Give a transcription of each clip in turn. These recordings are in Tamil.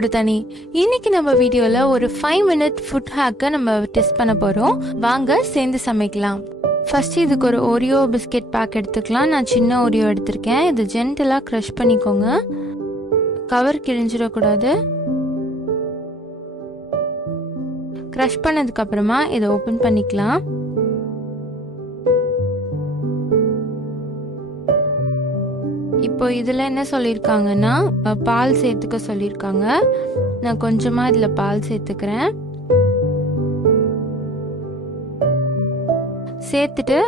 சுடு தண்ணி. இன்னைக்கு நம்ம வீடியோல ஒரு 5 minute ஃபுட் ஹேக்க நம்ம டெஸ்ட் பண்ண போறோம். வாங்க சேர்ந்து சமைக்கலாம். ஃபர்ஸ்ட் இதுக்கு ஒரு ஓரியோ பிஸ்கெட் பேக் எடுத்துக்கலாம். நான் சின்ன ஓரியோ எடுத்திருக்கேன். இது ஜென்டலா க்ரஷ் பண்ணிக்கோங்க. கவர் கிழிஞ்சிடக்கூடாது. க்ரஷ் பண்ணதுக்கு அப்புறமா இதை ஓபன் பண்ணிக்கலாம். இப்போ இதில் என்ன சொல்லியிருக்காங்கன்னா பால் சேர்த்துக்க சொல்லியிருக்காங்க. நான் கொஞ்சமாக இதில் பால் சேர்த்துக்கிறேன். சேர்த்துட்டு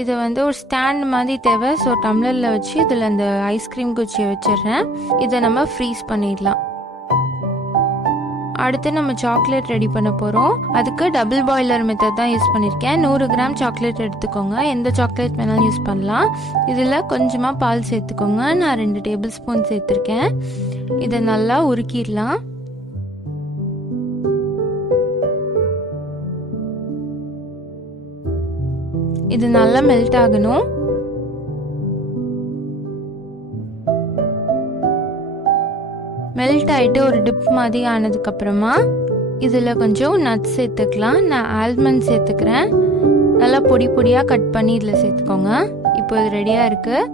இதை ஒரு ஸ்டாண்ட் மாதிரி தேவை. ஸோ டம்ளரில் வச்சு இதில் அந்த ஐஸ்கிரீம் குச்சியை வச்சிடுறேன். இதை நம்ம ஃப்ரீஸ் பண்ணிடலாம். அடுத்து நம்ம சாக்லேட் ரெடி பண்ண போகிறோம். அதுக்கு டபுள் பாய்லர் மெத்தட் தான் யூஸ் பண்ணியிருக்கேன். 100 கிராம் சாக்லேட் எடுத்துக்கோங்க. எந்த சாக்லேட் வேணாலும் யூஸ் பண்ணலாம். இதில் கொஞ்சமாக பால் சேர்த்துக்கோங்க. நான் 2 டேபிள் ஸ்பூன் சேர்த்துருக்கேன். இதை நல்லா உருக்கிடலாம். இது நல்லா மெல்ட் ஆகணும். மெல்ட் ஆகிட்டு ஒரு டிப் மாதிரி ஆனதுக்கப்புறமா இதில் கொஞ்சம் நட்ஸ் சேர்த்துக்கலாம். நான் ஆல்மண்ட் சேர்த்துக்கிறேன். நல்லா பொடி பொடியாக கட் பண்ணி இதில் சேர்த்துக்கோங்க. இப்போ இது ரெடியாக இருக்குது.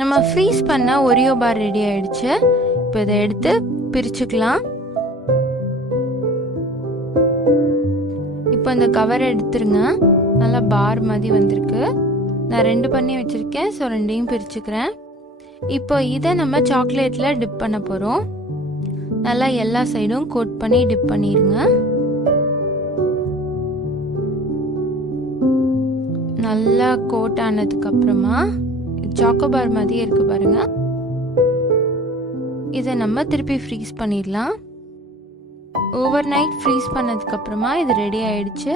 நம்ம ஃப்ரீஸ் பண்ண ஒரியோ பார் ரெடி ஆயிடுச்சு. இப்போ இதை எடுத்து பிரிச்சுக்கலாம். இப்போ இந்த கவரை எடுத்துருங்க. நல்லா பார் மாதிரி வந்திருக்கு. நான் 2 பண்ணி வச்சுருக்கேன். ஸோ 2ஐயும் பிரிச்சுக்கிறேன். இப்போ இதை நம்ம சாக்லேட்ல டிப் பண்ண போறோம். நல்லா எல்லா சைடும் கோட் பண்ணி டிப் பண்ணிருங்க. நல்லா கோட் ஆனதுக்கு அப்புறமா சாக்கோபார் மாதிரி இருக்கு பாருங்க. இதை நம்ம திருப்பி ஃப்ரீஸ் பண்ணிடலாம். ஓவர் நைட் ஃப்ரீஸ் பண்ணதுக்கு அப்புறமா இது ரெடி ஆயிடுச்சு.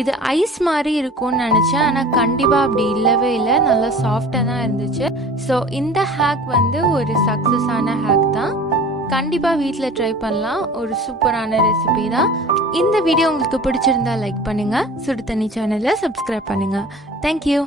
இது ஐஸ் மாதிரி இருக்கும்னு நினச்சேன். ஆனால் கண்டிப்பாக அப்படி இல்லவே இல்லை. நல்லா சாஃப்டாக தான் இருந்துச்சு. ஸோ இந்த ஹேக் ஒரு சக்ஸஸான ஹேக் தான். கண்டிப்பாக வீட்டில் ட்ரை பண்ணலாம். ஒரு சூப்பரான ரெசிபி தான். இந்த வீடியோ உங்களுக்கு பிடிச்சிருந்தா லைக் பண்ணுங்கள். சுடு தண்ணி சேனலை சப்ஸ்கிரைப் பண்ணுங்கள். தேங்க்யூ.